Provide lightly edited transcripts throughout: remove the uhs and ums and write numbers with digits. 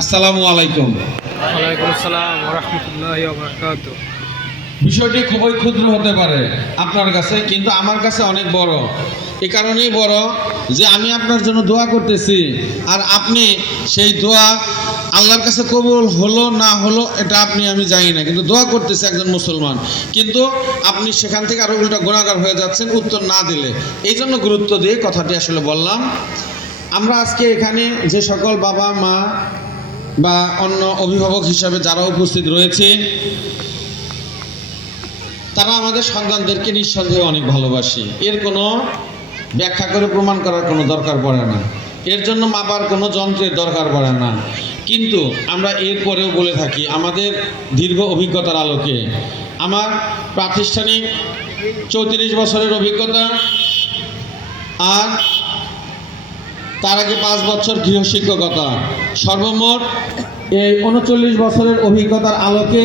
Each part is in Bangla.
আসসালামু আলাইকুম। ওয়ালাইকুম আসসালাম ওয়া রাহমাতুল্লাহি ওয়া বারাকাতুহু। বিষয়টি খুবই ক্ষুদ্র হতে পারে আপনার কাছে, কিন্তু আমার কাছে অনেক বড়। এই কারণেই বড় যে আমি আপনার জন্য দোয়া করতেছি, আর আপনি সেই দোয়া আল্লাহর কাছে কবুল হলো না হলো এটা আমি জানি না, কিন্তু দোয়া করতেছি একজন মুসলমান, কিন্তু আপনি সেখান থেকে আরো উল্টা গুনাহগার হয়ে যাচ্ছেন উত্তর না দিলে। এই জন্য গুরুত্ব দিয়ে কথাটি আসলে বললাম। আমরা আজকে এখানে যে সকল বাবা মা বা অন্য অভিভাবক হিসাবে যারা উপস্থিত রয়েছে, তারা আমাদের সন্তানদেরকে নিঃসন্দেহে অনেক ভালোবাসি। এর কোনো ব্যাখ্যা করে প্রমাণ করার কোনো দরকার পড়ে না, এর জন্য মাপার কোনো যন্ত্রের দরকার পড়ে না। কিন্তু আমরা এরপরেও বলে থাকি আমাদের দীর্ঘ অভিজ্ঞতার আলোকে, আমার প্রাতিষ্ঠানিক 34 বছরের অভিজ্ঞতা, আর তার আগে 5 বছর গৃহশিক্ষকতা, সর্বমোট এই 39 বছরের অভিজ্ঞতার আলোকে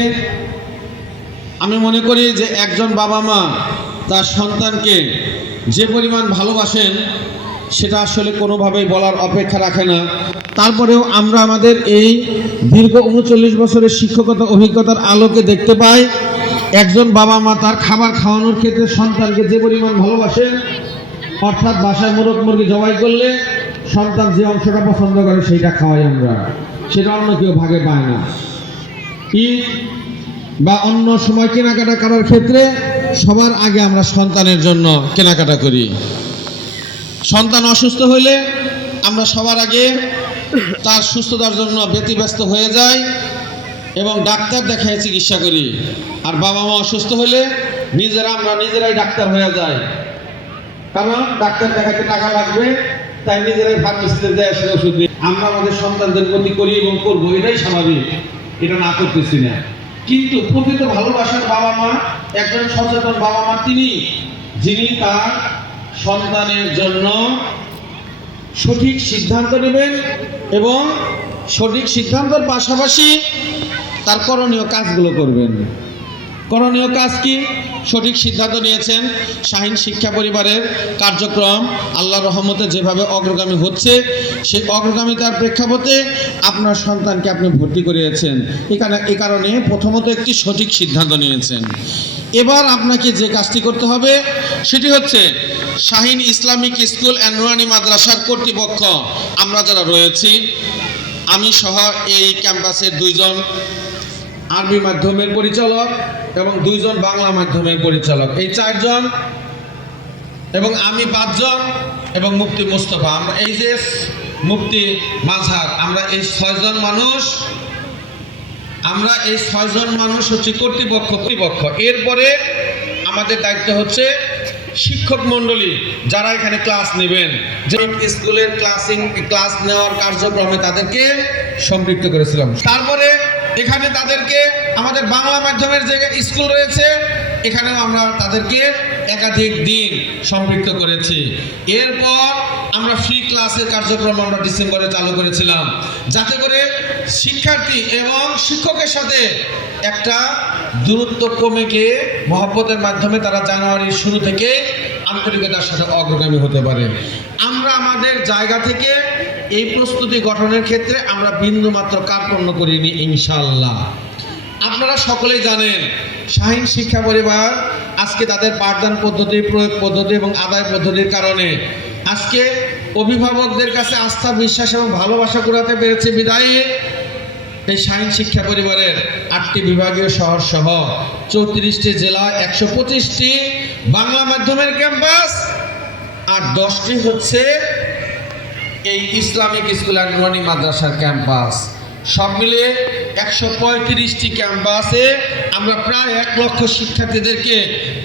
আমি মনে করি যে একজন বাবা মা তার সন্তানকে যে পরিমাণ ভালোবাসেন সেটা আসলে কোনোভাবেই বলার অপেক্ষা রাখে না। তারপরেও আমরা আমাদের এই দীর্ঘ 39 বছরের শিক্ষকতা অভিজ্ঞতার আলোকে দেখতে পাই একজন বাবা মা তার খাবার খাওয়ানোর ক্ষেত্রে সন্তানকে যে পরিমাণ ভালোবাসেন, অর্থাৎ বাসায় মোরগ মুরগি জবাই করলে সন্তান যে অংশটা পছন্দ করে সেইটা খাওয়াই আমরা, সেটা অন্য কেউ ভাগে পায় না। ঈদ বা অন্য সময় কেনাকাটা করার ক্ষেত্রে সবার আগে আমরা সন্তানের জন্য কেনাকাটা করি। সন্তান অসুস্থ হইলে আমরা সবার আগে তার সুস্থতার জন্য ব্যতিব্যস্ত হয়ে যাই এবং ডাক্তার দেখায় চিকিৎসা করি। আর বাবা মা অসুস্থ হলে আমরা নিজেরাই ডাক্তার হয়ে যাই, কারণ ডাক্তার দেখাতে টাকা লাগবে, তাই নিজেরাই ফার্মেসিতে যায় আসলে ওষুধ নিই। আমরা আমাদের সন্তানদের প্রতি করি এবং করবো, এটাই স্বাভাবিক, এটা না করতেছি না। কিন্তু প্রকৃত ভালোবাসার বাবা মা, একজন সচেতন বাবা মা তিনি, যিনি তার সন্তানের জন্য সঠিক সিদ্ধান্ত নেবেন এবং সঠিক সিদ্ধান্তের পাশাপাশি তার করণীয় কাজগুলো করবেন। করণীয় কাজ কি? সঠিক সিদ্ধান্ত নিয়েছেন। শাহীন শিক্ষা পরিবারের কার্যক্রম আল্লাহর রহমতে যেভাবে অগ্রগামী হচ্ছে, সেই অগ্রগামিতার প্রেক্ষাপটে আপনার সন্তানকে আপনি ভর্তি করিয়েছেন। এই কারণে প্রথমত একটি সঠিক সিদ্ধান্ত নিয়েছেন। এবার আপনাকে যে কাজটি করতে হবে সেটি হচ্ছে শাহীন ইসলামিক স্কুল অ্যান্ড নুরানি মাদ্রাসার কর্তৃপক্ষ, আমরা যারা রয়েছি, আমি সহ এই ক্যাম্পাসের 2 জন আরবি মাধ্যমের পরিচালক এবং 2 জন বাংলা মাধ্যমের পরিচালক, এই 4 জন, এবং আমি 5 জন, এবং মুফতি মুস্তফা, আমরা এই যে মুফতি মাজহার, আমরা এই 6 জন মানুষ হচ্ছে কর্তৃপক্ষ। এরপরে আমাদের দায়িত্ব হচ্ছে শিক্ষক মণ্ডলী যারা এখানে ক্লাস নেবেন, যে স্কুলের ক্লাস নেওয়ার কার্যক্রমে তাদেরকে সম্পৃক্ত করেছিলাম। তারপরে এখানে তাদেরকে আমাদের বাংলা মাধ্যমের যে স্কুল রয়েছে এখানেও আমরা তাদেরকে একাধিক দিন সম্পৃক্ত করেছি। এরপর আমরা ফ্রি ক্লাসের কার্যক্রম আমরা ডিসেম্বরে চালু করেছিলাম, যাতে করে শিক্ষার্থী এবং শিক্ষকের সাথে একটা দূরত্ব কমে গিয়ে মহব্বতের মাধ্যমে তারা জানুয়ারির শুরু থেকে আন্তরিকতার সাথে অগ্রগামী হতে পারে। আমরা আমাদের জায়গা থেকে এই প্রস্তুতি গঠনের ক্ষেত্রে আমরা বিন্দুমাত্র কার্পণ্য করিনি ইনশাআল্লাহ। আপনারা সকলেই জানেন শাহীন শিক্ষা পরিবার আজকে তাদের পাঠদান পদ্ধতি, প্রয়োগ পদ্ধতি এবং আদায় পদ্ধতির কারণে আজকে অভিভাবকদের কাছে আস্থা, বিশ্বাস এবং ভালোবাসা কুড়াতে পেরেছে বিদায়ী এই শাহীন শিক্ষা পরিবারের 8টি বিভাগীয় শহর সহ 34টি জেলা, 125টি বাংলা মাধ্যমের ক্যাম্পাস, আর 10টি হচ্ছে এই ইসলামিক স্কুল অ্যান্ড নুরানি মাদ্রাসার ক্যাম্পাস। সব মিলিয়ে 135টি ক্যাম্পাসে আমরা প্রায় 1 লক্ষ শিক্ষার্থীদেরকে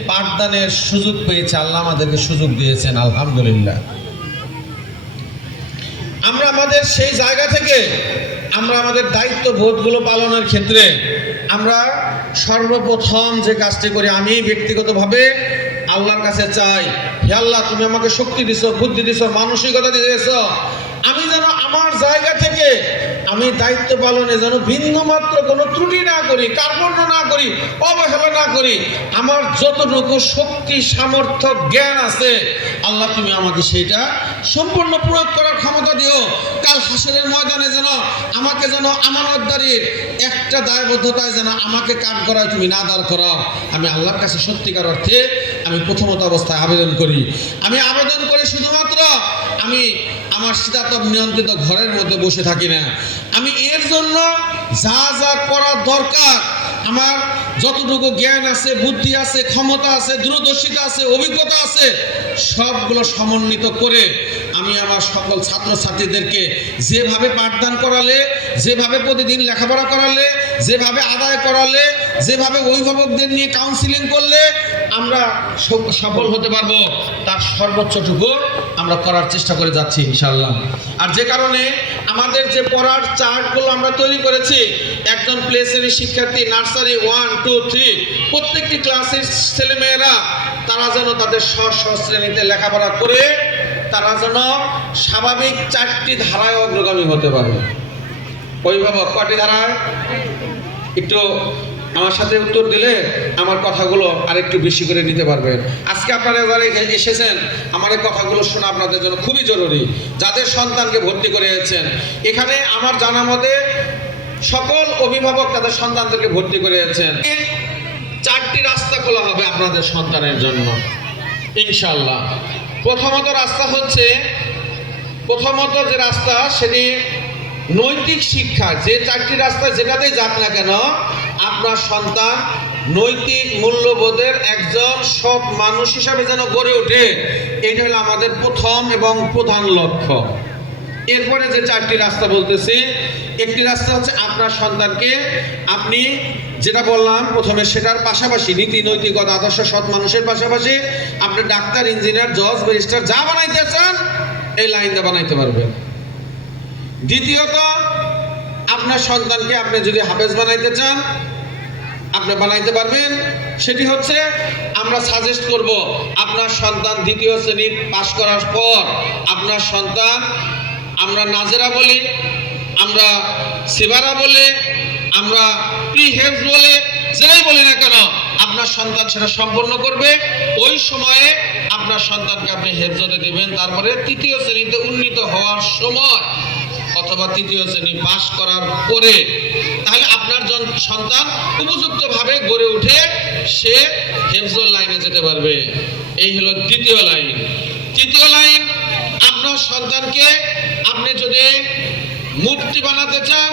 পাঠদানের সুযোগ পেয়েছি। আল্লাহ আমাদেরকে সুযোগ দিয়েছেন, আলহামদুলিল্লাহ। আমরা আমাদের সেই জায়গা থেকে আমরা আমাদের দায়িত্ববোধগুলো পালনের ক্ষেত্রে আমরা সর্বপ্রথম যে কাজটি করি, আমি ব্যক্তিগতভাবে আল্লাহর কাছে চাই, হে আল্লাহ তুমি আমাকে শক্তি দিছো, বুদ্ধি দিছো, মানসিকতা দিয়েছো, আমি যেন আমার জায়গা থেকে আমি দায়িত্ব পালনে যেন বিন্দুমাত্র কোনো ত্রুটি না করি, কার্পণ্য না করি, অবহেলা না করি। আমার যতটুকু শক্তি, সামর্থ্য, জ্ঞান আছে, আল্লাহ তুমি আমাকে সেইটা সম্পূর্ণ প্রয়োগ করার ক্ষমতা দিও। কাল হাসরের ময়দানে যেন আমাকে যেন আমানতদারির একটা দায়বদ্ধতায় যেন আমাকে কাজ করায় তুমি না দাঁড় করাও। আমি আল্লাহর কাছে সত্যিকার অর্থে আমি প্রথমত অবস্থায় আবেদন করি। আমি আবেদন করি শুধুমাত্র আমি আমার শীতাতপ নিয়ন্ত্রিত ঘরের মধ্যে বসে থাকি না। আমি এর জন্য যা যা করার দরকার, আমার যতটুকু জ্ঞান আছে, বুদ্ধি আছে, ক্ষমতা আছে, দূরদর্শিতা আছে, অভিজ্ঞতা আছে, সবগুলো সমন্বিত করে আমি আমার সকল ছাত্রছাত্রীদেরকে যেভাবে পাঠদান করালে, যেভাবে প্রতিদিন লেখাপড়া করালে, যেভাবে আদায় করালে, যেভাবে অভিভাবকদের নিয়ে কাউন্সিলিং করলে আমরা সফল হতে পারবো, তার সর্বোচ্চটুকু আমরা করার চেষ্টা করে যাচ্ছি ইনশাআল্লাহ। আর যে কারণে আমাদের যে পড়ার চার্টগুলো আমরা তৈরি করেছি, একজন প্লে শ্রেণীর শিক্ষার্থী, নার্সারি 1, 2, 3 প্রত্যেকটি ক্লাসের ছেলেমেয়েরা তারা যেন তাদের স্ব শ্রেণীতে লেখাপড়া করে তারা যেন স্বাভাবিক 4টি ধারায় অগ্রগামী হতে পারে। অভিভাবক কয়টি ধারায়? একটু আমার সাথে উত্তর দিলে আমার কথাগুলো আরেকটু বেশি করে নিতে পারবেন। আজকে আপনারা যারা এসেছেন, আমার এই কথাগুলো শোনা আপনাদের জন্য খুবই জরুরি। যাদের সন্তানকে ভর্তি করিয়েছেন, এখানে আমার জানা মতে সকল অভিভাবক তাদের সন্তানদেরকে ভর্তি করিয়েছেন। 4টি রাস্তা খোলা হবে আপনাদের সন্তানের জন্য ইনশাআল্লাহ। প্রথমত যে রাস্তা সেটি নৈতিক শিক্ষা। যে 4টি রাস্তা যেটাতেই যাক না কেন, আপনার সন্তান নৈতিক মূল্যবোধের একজন সৎ মানুষ হিসাবে যেন গড়ে ওঠে, এটা হলো আমাদের প্রথম এবং প্রধান লক্ষ্য। এরপরে যে 4টি রাস্তা বলতেছি, একটি রাস্তা হচ্ছে আপনার সন্তানকে আপনি যেটা বললাম প্রথমে, সেটার পাশাপাশি নীতি, নৈতিকতা, আদর্শ, সৎ মানুষের পাশাপাশি আপনি ডাক্তার, ইঞ্জিনিয়ার, জজ, ব্যারিস্টার যা বানাইতে চান এই লাইনটা বানাইতে পারবেন। দ্বিতীয়ত, আপনার সন্তানকে আপনি যদি হাফেজ বানাইতে চান আপনি বানাইতে পারবেন। সেটি হচ্ছে আমরা সাজেস্ট করব আপনার সন্তান 2য় শ্রেণী পাশ করার পর আপনার সন্তান, আমরা নাজেরা বলি, আমরা সেবারা বলে, আমরা প্রি হেফজ বলে, যেটাই বলি না কেন, আপনার সন্তান সেটা সম্পন্ন করবে। ওই সময়ে আপনার সন্তানকে আপনি হেফজতে দেবেন। তারপরে 3য় শ্রেণীতে উন্নীত হওয়ার সময় অথবা 3য় শ্রেণী পাশ করার পরে তাহলে আপনার সন্তান উপযুক্তভাবে গড়ে উঠে সে হেফজুল লাইনে যেতে পারবে। এই হলো 2য় লাইন। 3য় লাইন, আপনার সন্তানকে আপনি যদি মুফতি বানাতে চান,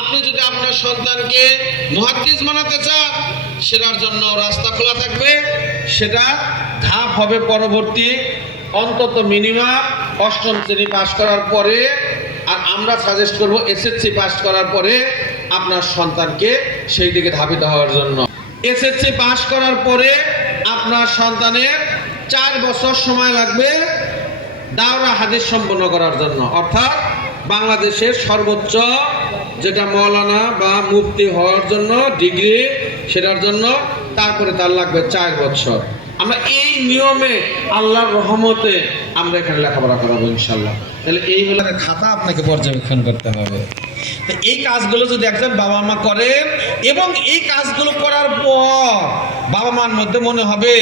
আপনি যদি আপনার সন্তানকে মুহাদ্দিস বানাতে চান, সেটার জন্য রাস্তা খোলা থাকবে। সেটা ধাপ হবে পরবর্তী, অন্তত মিনিমাম 8ম শ্রেণী পাশ করার পরে। আর আমরা সাজেস্ট করব এসএসসি পাস করার পরে আপনার সন্তানকে সেই দিকে ধাবিত হওয়ার জন্য। এসএসসি পাস করার পরে আপনার সন্তানের 4 বছর সময় লাগবে দাওরা হাদিস সম্পন্ন করার জন্য, অর্থাৎ বাংলাদেশের সর্বোচ্চ যেটা মৌলানা বা মুফতি হওয়ার জন্য ডিগ্রি, সেটার জন্য তারপরে তার লাগবে 4 বছর। আমরা এই নিয়মে আল্লাহর রহমতে আমরা এখানে লেখাপড়া করাবো ইনশাল্লাহ। তাহলে এই হলো খাতা আপনাকে পর্যবেক্ষণ করতে হবে। তো এই কাজগুলো যদি একজন বাবা মা করেন এবং এই কাজগুলো করার পর বাবা মার মধ্যে মনে হবে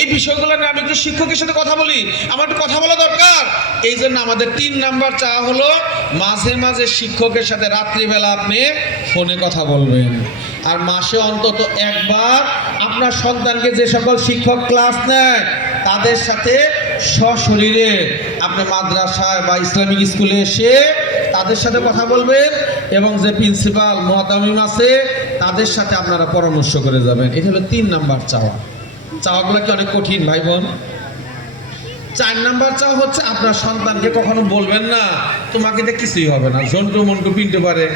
এই বিষয়গুলো নিয়ে আমি একটু শিক্ষকের সাথে কথা বলি, আমার একটু কথা বলা দরকার। এই জন্য আমাদের 3 নাম্বার চাওয়া হলো মাঝে মাঝে শিক্ষকের সাথে রাত্রিবেলা আপনি ফোনে কথা বলবেন। আর মাসে অন্তত একবার আপনার সন্তানকে যে সকল শিক্ষক ক্লাস নেয় তাদের সাথে সশরীরে আপনি মাদ্রাসায় বা ইসলামিক স্কুলে এসে তাদের সাথে কথা বলবেন এবং যে প্রিন্সিপাল মুআতামিম আছে তাদের সাথে আপনারা পরামর্শ করে যাবেন। এটা হলো 3 নাম্বার চাওয়া। চাওয়াগুলো কি অনেক কঠিন ভাই বোন? 4 নাম্বার চাওয়া হচ্ছে আপনার সন্তানকে কখনো বলবেন না তোমাকে তো কিছুই হবে না, জন্টু মন্টু পিন্টু পারে,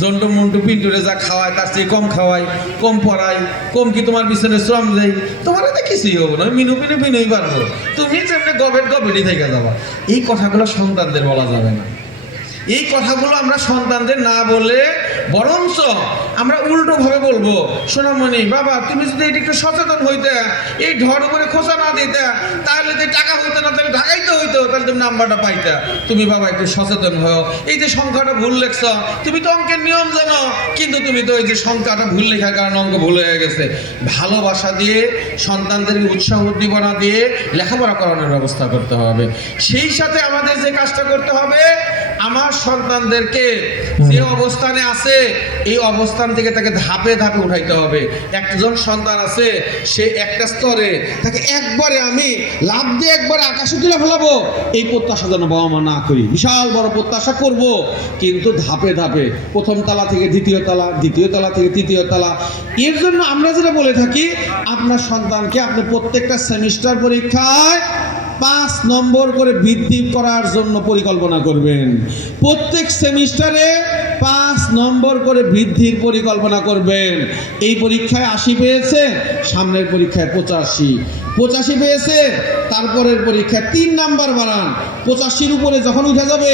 জন্টু মন্টু পিন্টুরে যা খাওয়ায় তার চেয়ে কম খাওয়াই, কম পড়াই, কম কি তোমার পিছনে শ্রম দেয়, তোমার তো কিছুই হবে না, মিনু পিনু পিনুই পারবো, তুমি যেমনি গভেটই থেকে যাবা। এই কথাগুলো সন্তানদের বলা যাবে না। এই কথাগুলো আমরা সন্তানদের না বলে বরঞ্চ আমরা উল্টো ভাবে বলবো, সোনামণি বাবা তুমি যদি এটা একটু সচেতন হইতে, এই ঢর উপরে খোঁচা না দিতে, তাহলে যে টাকা হইতো না, তাহলে ঢাকাইতে হইতো, তাহলে তুমি নাম্বারটা পাইতা। তুমি বাবা একটু সচেতন হও, এই যে সংখ্যাটা ভুল লেখছ, তুমি তো অঙ্কের নিয়ম জানো, কিন্তু তুমি তো এই যে সংখ্যাটা ভুল লেখার কারণে অঙ্ক ভুল হয়ে গেছে। ভালোবাসা দিয়ে সন্তানদেরকে উৎসাহ উদ্দীপনা দিয়ে লেখাপড়া করানোর ব্যবস্থা করতে হবে। সেই সাথে আমাদের যে কাজটা করতে হবে, আমার সন্তানদেরকে যে অবস্থানে আছে এই অবস্থান থেকে তাকে ধাপে ধাপে উঠাইতে হবে। একজন সন্তান আছে, সে একটা স্তরে, তাকে একবারে আমি লাভ দিয়ে একবারে আকাশে তুলে ফেলাবো, এই প্রত্যাশা যেন বাবা মা না করি। বিশাল বড় প্রত্যাশা করব, কিন্তু ধাপে ধাপে, প্রথম তলা থেকে দ্বিতীয় তলা, দ্বিতীয় তলা থেকে তৃতীয় তলা। এর জন্য আমরা যেটা বলে থাকি, আপনার সন্তানকে আপনি প্রত্যেকটা সেমিস্টার পরীক্ষায় 5 নম্বর করে বৃদ্ধি করার জন্য পরিকল্পনা করবেন। প্রত্যেক সেমিস্টারে 5 নম্বর করে বৃদ্ধির পরিকল্পনা করবেন। এই পরীক্ষায় 80 পেয়েছে, সামনের পরীক্ষায় 85 পেয়েছে, তারপরের পরীক্ষায় 3 নাম্বার বাড়ান। 85-র উপরে যখন উঠে যাবে,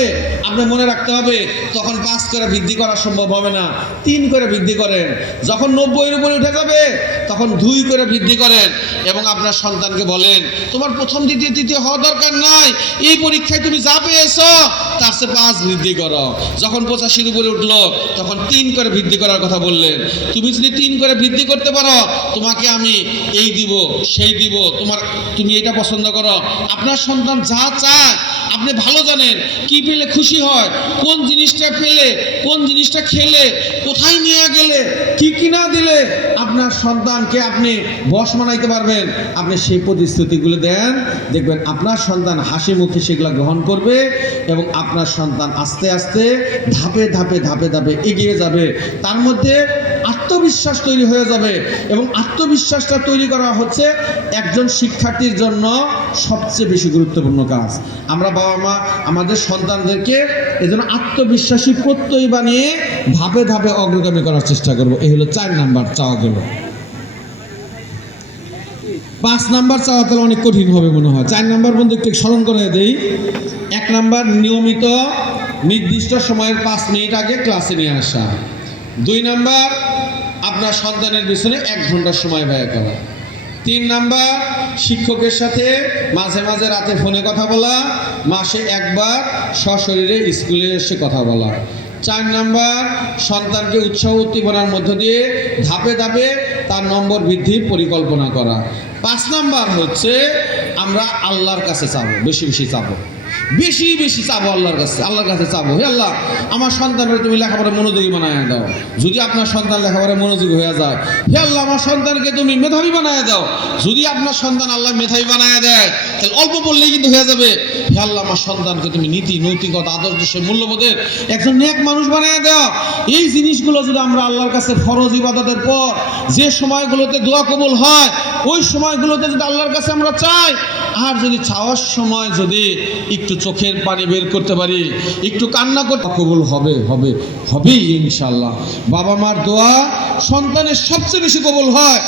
আপনি মনে রাখতে হবে তখন 5 করে বৃদ্ধি করা সম্ভব হবে না, 3 করে বৃদ্ধি করেন। যখন 90-এর উপরে উঠে যাবে, তখন 2 করে বৃদ্ধি করেন এবং আপনার সন্তানকে বলেন, তোমার প্রথম দ্বিতীয় তৃতীয় হওয়া দরকার নাই, এই পরীক্ষায় তুমি যা পেয়েছ তার চেয়ে 5 বৃদ্ধি করো। যখন 85-এর উপরে উঠলো, তখন 3 করে বৃদ্ধি করার কথা বললেন। তুমি যদি 3 করে বৃদ্ধি করতে পারো, তোমাকে আমি এই দিব, সেই দিব, তুমি এটা পছন্দ করো। আপনার সন্তান যা চায় আপনি ভালো জানেন, কি পেলে খুশি হয়, কোন জিনিসটা পেলে, কোন জিনিসটা খেলে, কোথায় নিয়ে গেলে, কি কিনা দিলে আপনার সন্তানকে আপনি বশ মানাইতে পারবেন। আপনি সেই প্রতিশ্রুতিগুলো দেন, দেখবেন আপনার সন্তান হাসি মুখে সেগুলো গ্রহণ করবে এবং আপনার সন্তান আস্তে আস্তে ধাপে ধাপে ধাপে ধাপে এগিয়ে যাবে। তার মধ্যে আত্মবিশ্বাস তৈরি হয়ে যাবে এবং আত্মবিশ্বাসটা তৈরি করা হচ্ছে একজন শিক্ষার্থীর জন্য সবচেয়ে বেশি গুরুত্বপূর্ণ কাজ। আমরা বাবা মা আমাদের সন্তানদেরকে এজন্য আত্মবিশ্বাসী প্রত্যয়ী বানিয়ে ধাপে ধাপে অগ্রগামী করার চেষ্টা করব। এই হলো 4 নাম্বার চাওয়া গেল। 5 নাম্বার চাওয়া তাহলে অনেক কঠিন হবে মনে হয়। 4 নাম্বার বন্ধু একটু স্মরণ করে দেই। 1 নাম্বার নিয়মিত নির্দিষ্ট সময়ের 5 মিনিট আগে ক্লাসে নিয়ে আসা। 2 নাম্বার আপনার সন্তানের পিছনে 1 ঘন্টা সময় ব্যয় করা। 3 নাম্বার শিক্ষকের সাথে মাঝে মাঝে রাতে ফোনে কথা বলা, মাসে 1 বার সশরীরে স্কুলে এসে কথা বলা। 4 নাম্বার সন্তানকে উৎসাহ উদ্দীপনার মধ্য দিয়ে ধাপে ধাপে তার নম্বর বৃদ্ধির পরিকল্পনা করা। 5 নাম্বার হচ্ছে আমরা আল্লাহর কাছে চাবো, বেশি বেশি চাবো, বেশি বেশি চাবো আল্লাহর কাছে চাবো, হে আল্লাহ আমার সন্তানকে তুমি লেখাপড়া মনোযোগী বানায় দাও। যদি আপনার সন্তান লেখাপড়া মনোযোগী হয়ে যায়, হে আল্লাহ আমার সন্তানকে তুমি মেধাবী বানায় দাও। যদি আপনার সন্তান আল্লাহ মেধাবী বানায় দেয়, তাহলে অল্প পড়লেই কিন্তু হয়ে যাবে। হে আল্লাহ আমার সন্তানকে তুমি নীতি নৈতিকতা আদর্শ মূল্যবোধের একজন নেক মানুষ বানায় দাও। এই জিনিসগুলো যদি আমরা আল্লাহর কাছে ফরজ ইবাদতের পর যে সময়গুলোতে দোয়া কবুল হয়, ওই সময়গুলোতে যদি আল্লাহর কাছে আমরা চাই, আর যদি চাওয়ার সময় যদি একটু চোখের পানি বের করতে পারি, একটু কান্না করতে, কবুল হবেই ইনশাআল্লাহ। বাবা মার দোয়া সন্তানের সবচেয়ে বেশি কবুল হয়।